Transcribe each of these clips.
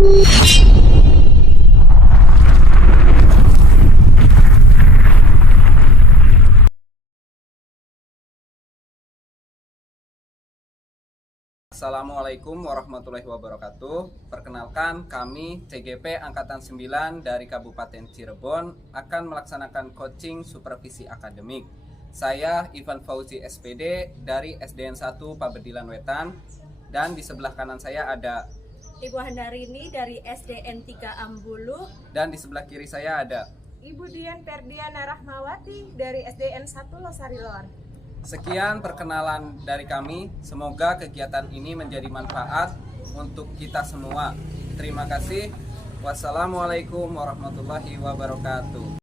Assalamualaikum warahmatullahi wabarakatuh. Perkenalkan, kami CGP Angkatan 9 dari Kabupaten Cirebon akan melaksanakan coaching supervisi akademik. Saya Ivan Fauzi SPD dari SDN 1 Pabedilan Wetan, dan di sebelah kanan saya ada Ibu Handarini dari SDN 3 Ambulu, dan di sebelah kiri saya ada Ibu Dian Ferdiana Rahmawati dari SDN 1 Losari Lor. Sekian perkenalan dari kami. Semoga kegiatan ini menjadi manfaat untuk kita semua. Terima kasih. Wassalamualaikum warahmatullahi wabarakatuh.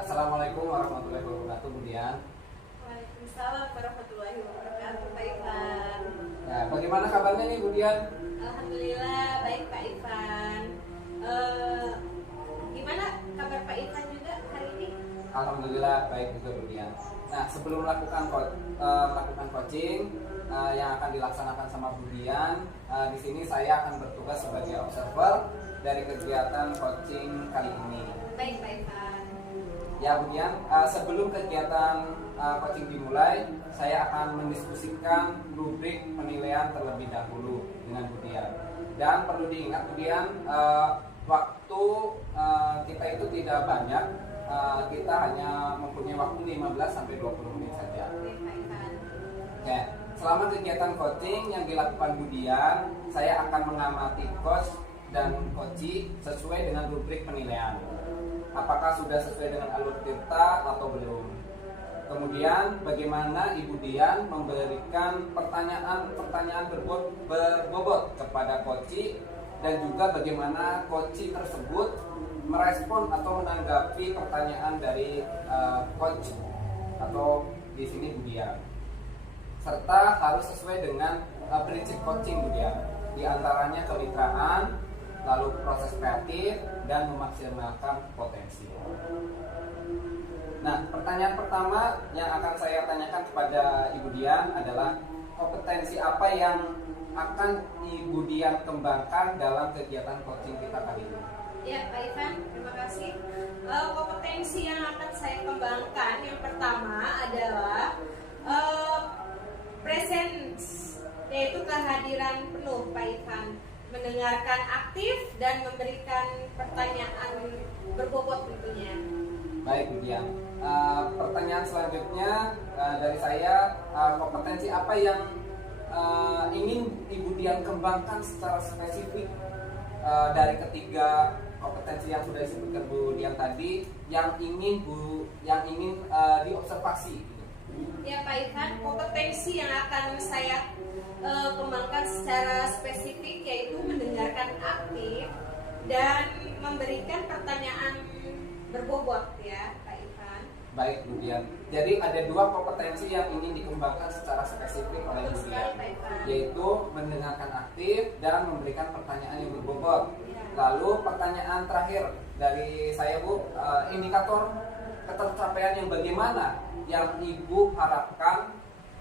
Assalamualaikum warahmatullahi wabarakatuh, Bu Dian. Waalaikumsalam warahmatullahi wabarakatuh, Pak Ivan. Nah, bagaimana kabarnya nih, Bu Dian? Alhamdulillah baik, Pak Ivan. Gimana kabar Pak Ivan juga hari ini? Alhamdulillah baik juga, Bu Dian. Nah, sebelum melakukan coaching yang akan dilaksanakan sama Bu Dian, di sini saya akan bertugas sebagai observer dari kegiatan coaching kali ini. Baik, Pak Ivan. Ya, Bu Dian, sebelum kegiatan coaching dimulai, saya akan mendiskusikan rubrik penilaian terlebih dahulu dengan Bu Dian. Dan perlu diingat, Bu Dian, waktu kita itu tidak banyak, kita hanya mempunyai waktu 15-20 menit saja. Baik, Pak Ivan. Oke, selama kegiatan coaching yang dilakukan Bu Dian, saya akan mengamati coach dan coachee sesuai dengan rubrik penilaian. Apakah sudah sesuai dengan alur tirta atau belum? Kemudian bagaimana Ibu Dian memberikan pertanyaan berbobot kepada coachee, dan juga bagaimana coachee tersebut merespon atau menanggapi pertanyaan dari coach atau di sini Bu Dian. Serta harus sesuai dengan prinsip coaching, Bu Dian. Di antaranya kemitraan, lalu proses kreatif, dan memaksimalkan potensi. Nah, pertanyaan pertama yang akan saya tanyakan kepada Ibu Dian adalah kompetensi apa yang akan Ibu Dian kembangkan dalam kegiatan coaching kita kali ini? Ya, Pak Ivan, terima kasih. Kompetensi yang akan saya kembangkan yang pertama adalah presence, yaitu kehadiran penuh, Pak Ivan. Mendengarkan aktif dan memberikan pertanyaan berbobot tentunya. Baik, Bu Dian. Pertanyaan selanjutnya dari saya, kompetensi apa yang ingin Ibu Dian kembangkan secara spesifik dari ketiga kompetensi yang sudah disebutkan Bu Dian tadi, yang ingin diobservasi? Ya, Pak Ivan, kompetensi yang akan saya kembangkan secara spesifik yaitu mendengarkan aktif dan memberikan pertanyaan berbobot, ya, Pak Ivan. Baik, Bu Dian. Jadi ada dua kompetensi yang ingin dikembangkan secara spesifik oleh Bu Dian, yaitu mendengarkan aktif dan memberikan pertanyaan yang berbobot. Lalu pertanyaan terakhir dari saya, Bu, indikator ketercapaian yang bagaimana yang Ibu harapkan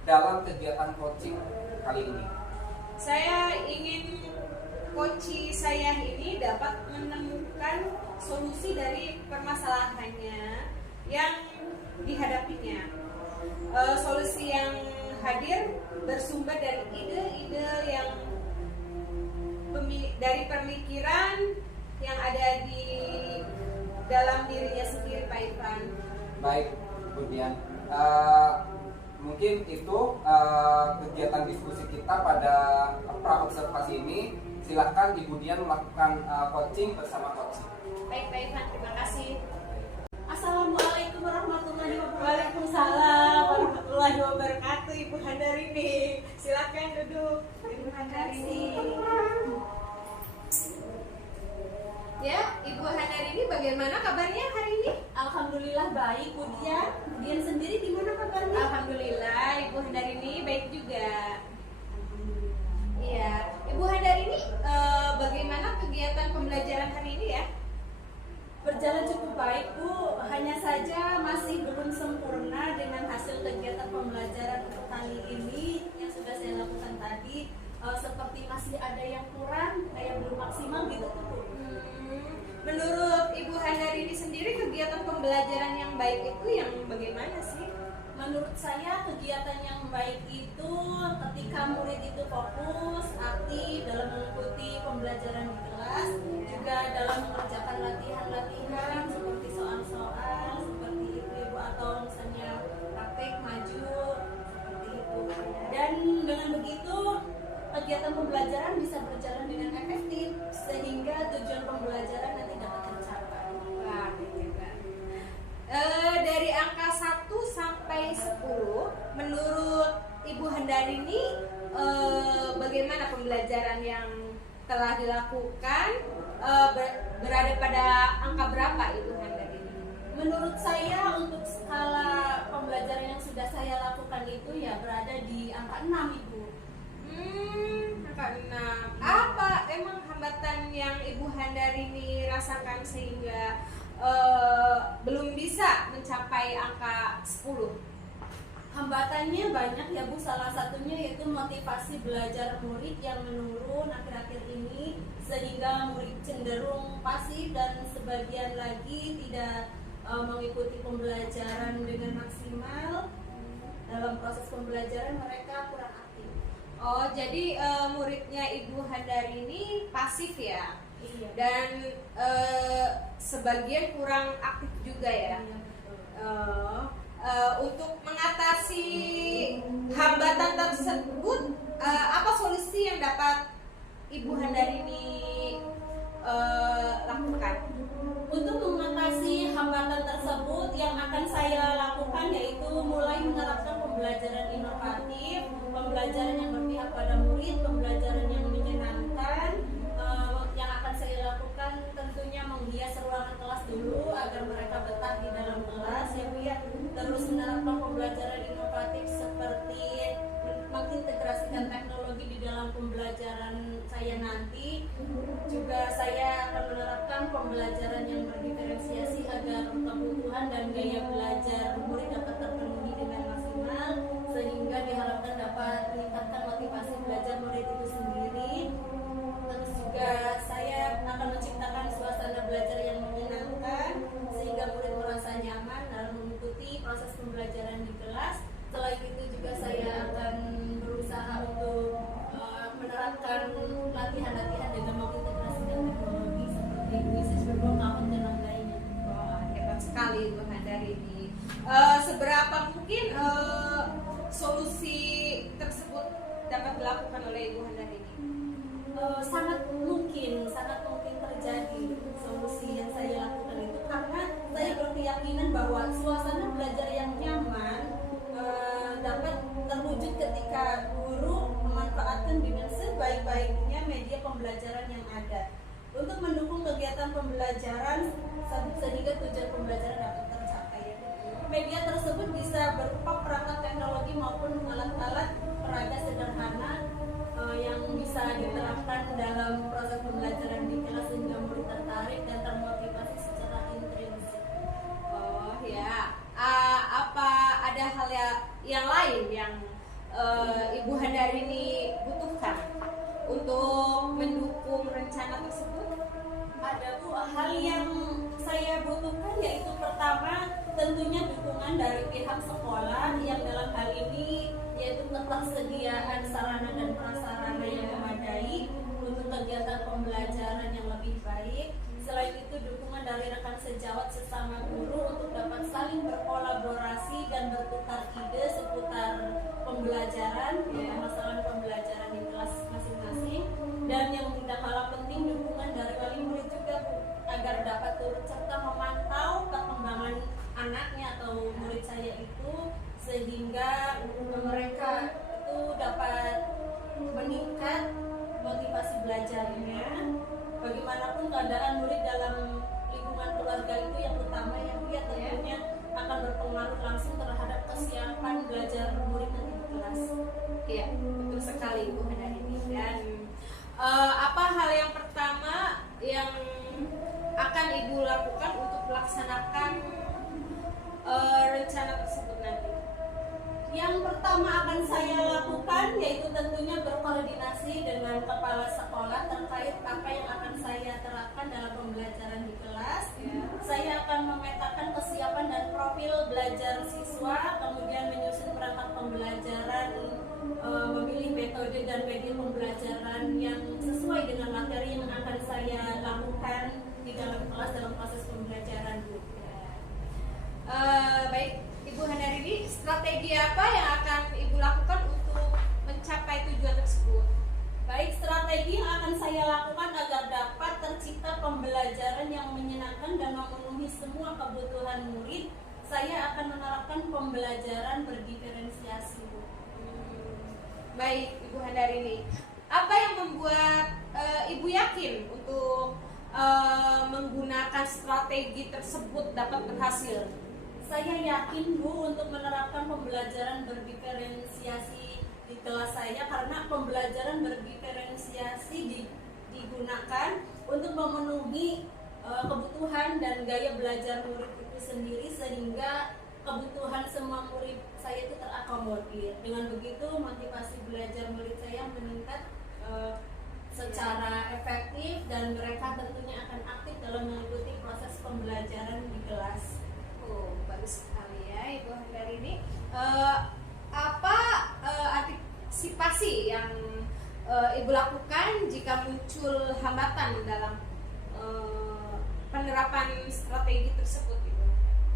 dalam kegiatan coaching kali ini? Saya ingin coaching saya ini dapat menemukan solusi dari permasalahannya yang dihadapinya. Solusi yang hadir bersumber dari ide-ide yang dari pemikiran yang ada di dalam dirinya sendiri, Pak Ivan. Baik, Bu Dian. Mungkin itu kegiatan diskusi kita pada pra-observasi ini. Silahkan Ibu Dian melakukan coaching bersama coach. Baik, Pak Ivan, terima kasih. Assalamualaikum warahmatullahi wabarakatuh. Waalaikumsalam warahmatullahi wabarakatuh, Ibu Handarini. Silakan duduk, Ibu Handarini. Ya, Ibu Handarini, bagaimana kabarnya hari ini? Alhamdulillah baik, Bu Dian. Dian sendiri gimana kabarnya? Alhamdulillah, Ibu Handarini baik juga. Iya, Ibu Handarini, bagaimana kegiatan pembelajaran hari ini ya? Berjalan cukup baik, Bu. Hanya saja masih belum sempurna dengan hasil kegiatan pembelajaran untuk kali ini. seperti masih ada yang kurang, kayak belum maksimal gitu tuh Bu. Menurut Ibu Handari ini sendiri kegiatan pembelajaran yang baik itu yang bagaimana sih? Menurut saya kegiatan yang baik itu ketika murid itu fokus, aktif dalam mengikuti pembelajaran di kelas, juga dalam mengerjakan latihan-latihan seperti soal-soal seperti itu Ibu, atau misalnya praktek maju seperti itu. Dan dengan begitu kegiatan pembelajaran bisa berjalan dengan efektif sehingga tujuan pembelajaran nanti dapat tercapai. Wah, hebat. Dari angka 1 sampai 10, menurut Ibu Handari ini bagaimana pembelajaran yang telah dilakukan, berada pada angka berapa Ibu Handari ini? Menurut saya untuk skala pembelajaran yang sudah saya lakukan itu ya berada di angka 6 Ibu. Angka 6. Apa emang hambatan yang Ibu Handari ini rasakan sehingga belum bisa mencapai angka 10? Hambatannya banyak ya Bu, salah satunya yaitu motivasi belajar murid yang menurun akhir-akhir ini sehingga murid cenderung pasif dan sebagian lagi tidak mengikuti pembelajaran dengan maksimal. Dalam proses pembelajaran mereka kurang aktif. Oh, jadi muridnya Ibu Handari ini pasif ya? Iya. Dan sebagian kurang aktif juga ya? Iya, betul. Untuk mengatasi hambatan tersebut, apa solusi yang dapat Ibu Handari ini lakukan? Untuk mengatasi hambatan tersebut yang akan saya lakukan yaitu mulai menerapkan pembelajaran inovatif, pembelajaran yang berpihak pada murid, pembelajaran yang menyenangkan. Yang akan saya lakukan tentunya menghias ruangan kelas dulu agar mereka betah di dalam kelas ya Bu ya. Terus menerapkan pembelajaran inovatif seperti mengintegrasikan teknologi di dalam pembelajaran saya nanti. Juga saya akan menerapkan pembelajaran yang berdiferensiasi agar kebutuhan dan gaya belajar murid dapat terpenuhi dengan maksimal sehingga diharapkan dapat meningkatkan motivasi belajar murid itu sendiri. Terus juga saya akan menciptakan suasana belajar yang menyenangkan sehingga murid merasa nyaman dalam mengikuti proses pembelajaran di kelas. Selain itu juga saya akan berusaha untuk menerapkan latihan-latihan dengan mengintegrasikan teknologi seperti bisnis berbangun dan lain-lainnya. Wah, hebat sekali Ibu Handari ini. Seberapa mungkin solusi tersebut dapat dilakukan oleh Ibu Handari ini? Sangat mungkin terjadi solusi yang saya lakukan itu karena saya berkeyakinan bahwa suasana belajar yang nyaman dapat terwujud ketika guru memanfaatkan dengan sebaik-baiknya media pembelajaran yang ada untuk mendukung kegiatan pembelajaran sehingga tujuan pembelajaran dapat tercapai. Media tersebut bisa berupa perangkat teknologi maupun alat-alat peraga sederhana yang bisa diterapkan dalam proses pembelajaran di kelas sehingga murid tertarik dan termotivasi secara intrinsik. Oh ya, apa ada hal yang lain yang Ibu Handari ini butuhkan untuk mendukung rencana tersebut? Ada Bu, hal yang saya butuhkan yaitu pertama tentunya dukungan dari pihak sekolah yang dalam hal ini yaitu ketersediaan sarana dan prasarana yang memadai untuk kegiatan pembelajaran yang lebih baik. Selain itu dukungan dari rekan sejawat sesama guru untuk dapat saling berkolaborasi dan bertukar ide seputar pembelajaran, permasalahan pembelajaran di kelas masing-masing. Dan yang tidak kalah penting dukungan dari wali murid juga Bu, agar dapat turut serta memantau perkembangan anaknya atau murid saya itu sehingga mereka itu dapat meningkat motivasi belajarnya. Bagaimanapun keadaan murid dalam lingkungan keluarga itu yang utama yang dia tentunya akan berpengaruh langsung terhadap kesiapan belajar murid nanti di kelas. Iya, betul sekali Ibu Handari ini. Dan apa hal yang pertama yang akan Ibu lakukan untuk melaksanakan rencana tersebut nanti? Yang pertama akan saya lakukan yaitu tentunya berkoordinasi dengan kepala sekolah terkait apa yang akan saya terapkan dalam pembelajaran di kelas. Saya akan memetakan kesiapan dan profil belajar siswa, kemudian menyusun perangkat pembelajaran, memilih metode dan media pembelajaran yang sesuai dengan materi yang akan saya lakukan di dalam kelas dalam proses pembelajaran. Baik, Ibu Handarini, strategi apa yang akan Ibu lakukan untuk mencapai tujuan tersebut? Baik, strategi yang akan saya lakukan agar dapat tercipta pembelajaran yang menyenangkan dan memenuhi semua kebutuhan murid, saya akan menerapkan pembelajaran berdiferensiasi. Baik, Ibu Handarini, apa yang membuat Ibu yakin untuk menggunakan strategi tersebut dapat berhasil? Saya yakin Bu untuk menerapkan pembelajaran berdiferensiasi di kelas saya karena pembelajaran berdiferensiasi digunakan untuk memenuhi kebutuhan dan gaya belajar murid itu sendiri sehingga kebutuhan semua murid saya itu terakomodir. Dengan begitu motivasi belajar murid saya meningkat secara efektif dan mereka tentunya akan aktif dalam mengikuti proses pembelajaran di kelas. Oh, bagus sekali ya Ibu Handarini. Apa antisipasi yang Ibu lakukan jika muncul hambatan dalam penerapan strategi tersebut, Ibu?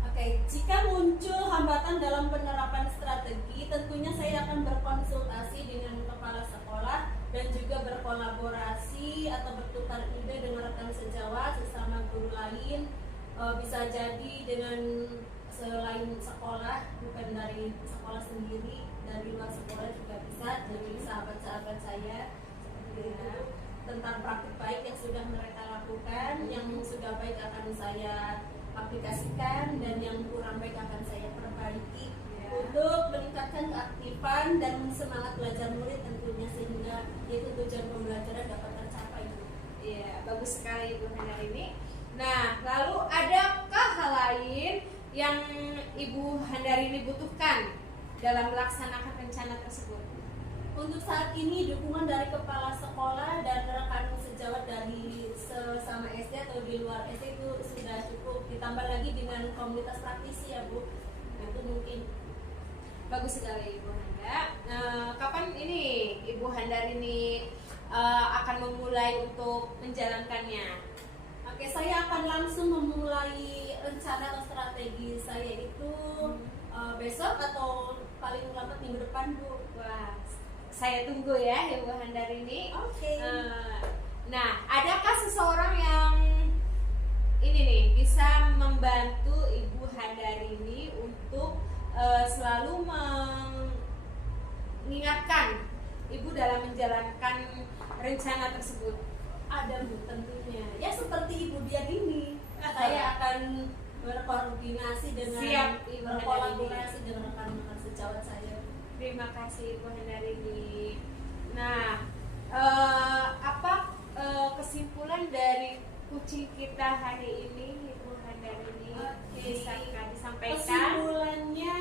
Oke, jika muncul hambatan dalam penerapan strategi, tentunya saya akan berkonsultasi dengan kepala sekolah dan juga berkolaborasi atau bertukar ide dengan rekan sejawat sesama guru lain. Bisa jadi dengan selain sekolah, bukan dari sekolah sendiri, dari luar sekolah juga bisa, jadi sahabat-sahabat saya seperti itu, tentang praktik baik yang sudah mereka lakukan, yang sudah baik akan saya aplikasikan dan yang kurang baik akan saya perbaiki untuk meningkatkan keaktifan dan semangat belajar murid tentunya sehingga itu tujuan pembelajaran dapat tercapai. Iya, bagus sekali Ibu Handarini. Nah, lalu adakah hal lain yang Ibu Handarini butuhkan dalam melaksanakan rencana tersebut? Untuk saat ini dukungan dari kepala sekolah dan rekan sejawat dari sesama SD atau di luar SD itu sudah cukup. Ditambah lagi dengan komunitas praktisi ya Bu. Itu mungkin. Bagus sekali Ibu Handa. Kapan ini Ibu Handarini akan memulai untuk menjalankannya? Oke, saya akan langsung memulai rencana atau strategi saya itu besok atau paling lambat minggu depan Bu. Wah, saya tunggu ya Ibu Handarini. Oke. Nah, adakah seseorang yang ini nih bisa membantu Ibu Handarini untuk selalu mengingatkan Ibu dalam menjalankan rencana tersebut? Ada Bu tentunya. Ya seperti Ibu Dian ini, saya akan berkoordinasi dengan Siap, Ibu berkolaborasi dengan rekan-rekan sejawat saya. Terima kasih Ibu Handarini. Nah, apa kesimpulan dari kucing kita hari ini Ibu Handarini? Bisakah disampaikan? Kesimpulannya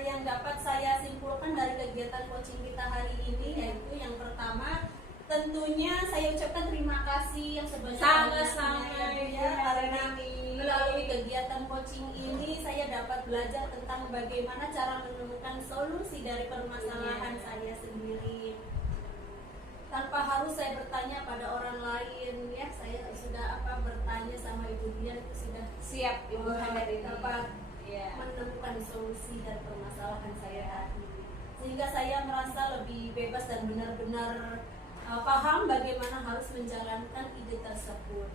yang dapat saya simpulkan dari kegiatan coaching kita hari ini yaitu yang pertama, tentunya saya ucapkan terima kasih yang Sama-sama ya, karena melalui kegiatan coaching ini saya dapat belajar tentang bagaimana cara menemukan solusi dari permasalahan saya sendiri tanpa harus saya bertanya pada orang lain ya. Saya sudah bertanya sama Ibu Dian itu sudah Siap Ibu Handarini. dapat menemukan solusi dari permasalahan saya tadi sehingga saya merasa lebih bebas dan benar-benar paham bagaimana harus menjalankan ide tersebut.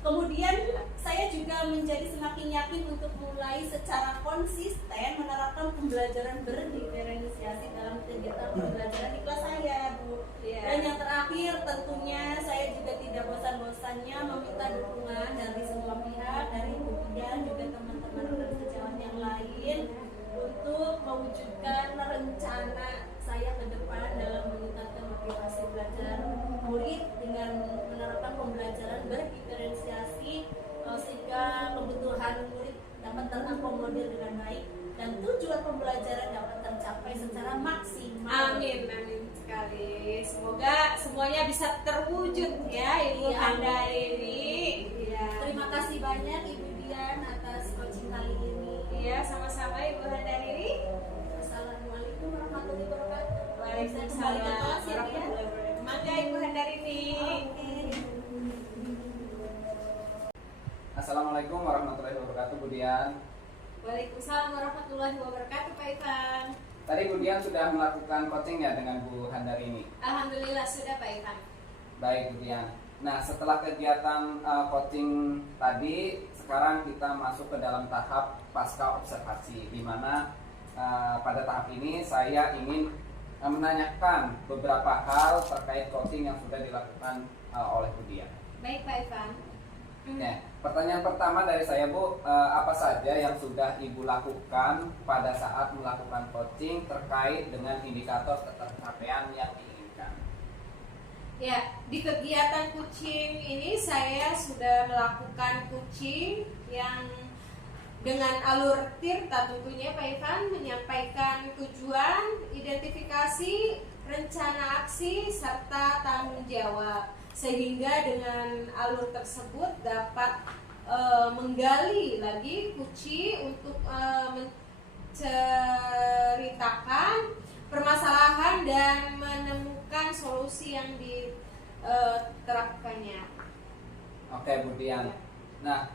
Kemudian saya juga menjadi semakin yakin untuk mulai secara konsisten menerapkan pembelajaran berdiferensiasi dalam kegiatan pembelajaran di kelas saya Bu. Dan yang terakhir tentunya saya juga tidak bosan-bosannya meminta dukungan dari semua pihak, dari Ibu Dian juga teman-teman dan sejawat yang lain untuk mewujudkan rencana saya ke depan dalam meningkatkan motivasi belajar murid dengan menerapkan pembelajaran berdiferensiasi sehingga kebutuhan murid dapat terakomodir dengan baik dan tujuan pembelajaran dapat tercapai tercapai secara maksimal. Amin, amin sekali. Semoga semuanya bisa terwujud ya Ibu Iya, Handari ini. Iya. Terima kasih banyak Ibu Dian atas coaching kali ini. Iya, sama-sama Ibu Handari ini. Assalamualaikum warahmatullahi wabarakatuh. Waalaikumsalam Saya kembali ke kelas ya, Bu, ya. warahmatullahi wabarakatuh. Mangga Ibu Handari ini. Oke. Assalamualaikum warahmatullahi wabarakatuh, Bu Dian. Waalaikumsalam warahmatullahi wabarakatuh Pak Ivan. Tadi Bu Dian sudah melakukan coaching ya dengan Bu Handari ini. Alhamdulillah sudah Pak Ivan. Baik Bu Dian. Nah, setelah kegiatan coaching tadi, sekarang kita masuk ke dalam tahap pasca observasi, di mana pada tahap ini saya ingin menanyakan beberapa hal terkait coaching yang sudah dilakukan oleh Bu Dian. Baik Pak Ivan. Ya, pertanyaan pertama dari saya Bu, apa saja yang sudah Ibu lakukan pada saat melakukan coaching terkait dengan indikator ketercapaian yang diinginkan? Ya, di kegiatan coaching ini saya sudah melakukan coaching yang dengan alur tirta tentunya Pak Ivan, menyampaikan tujuan, identifikasi, rencana aksi, serta tanggung jawab. Sehingga dengan alur tersebut dapat menggali lagi Kuci untuk menceritakan permasalahan dan menemukan solusi yang diterapkannya. Oke Bu Dian. Nah,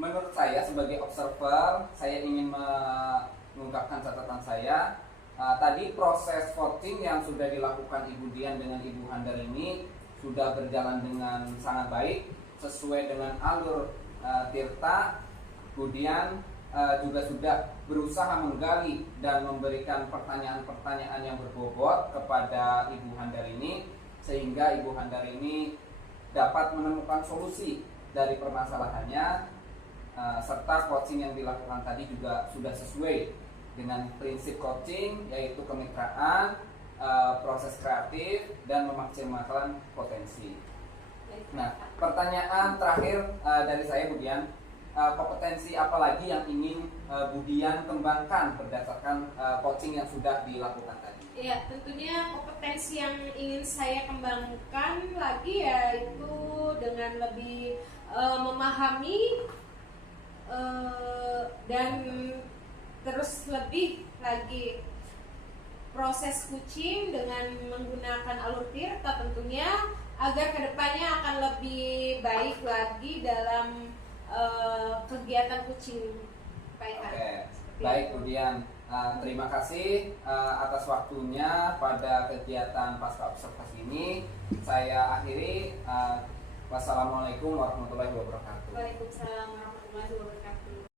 menurut saya sebagai observer, saya ingin mengungkapkan catatan saya. Tadi proses voting yang sudah dilakukan Ibu Dian dengan Ibu Handar ini sudah berjalan dengan sangat baik, sesuai dengan alur tirta. Kemudian juga sudah berusaha menggali dan memberikan pertanyaan-pertanyaan yang berbobot kepada Ibu Handar ini, sehingga Ibu Handar ini dapat menemukan solusi dari permasalahannya, serta coaching yang dilakukan tadi juga sudah sesuai dengan prinsip coaching, yaitu kemitraan, proses kreatif, dan memaksimalkan potensi. Nah, pertanyaan terakhir dari saya Bu Dian, kompetensi apa lagi yang ingin Bu Dian kembangkan berdasarkan coaching yang sudah dilakukan tadi? Ya, tentunya kompetensi yang ingin saya kembangkan lagi yaitu dengan lebih memahami dan terus lebih lagi proses coaching dengan menggunakan alur tirta tentunya, agar kedepannya akan lebih baik lagi dalam kegiatan coaching. Oke, baik Bu Dian. Terima kasih atas waktunya pada kegiatan pasca observasi ini. Saya akhiri. Wassalamualaikum warahmatullahi wabarakatuh. Waalaikumsalam warahmatullahi wabarakatuh.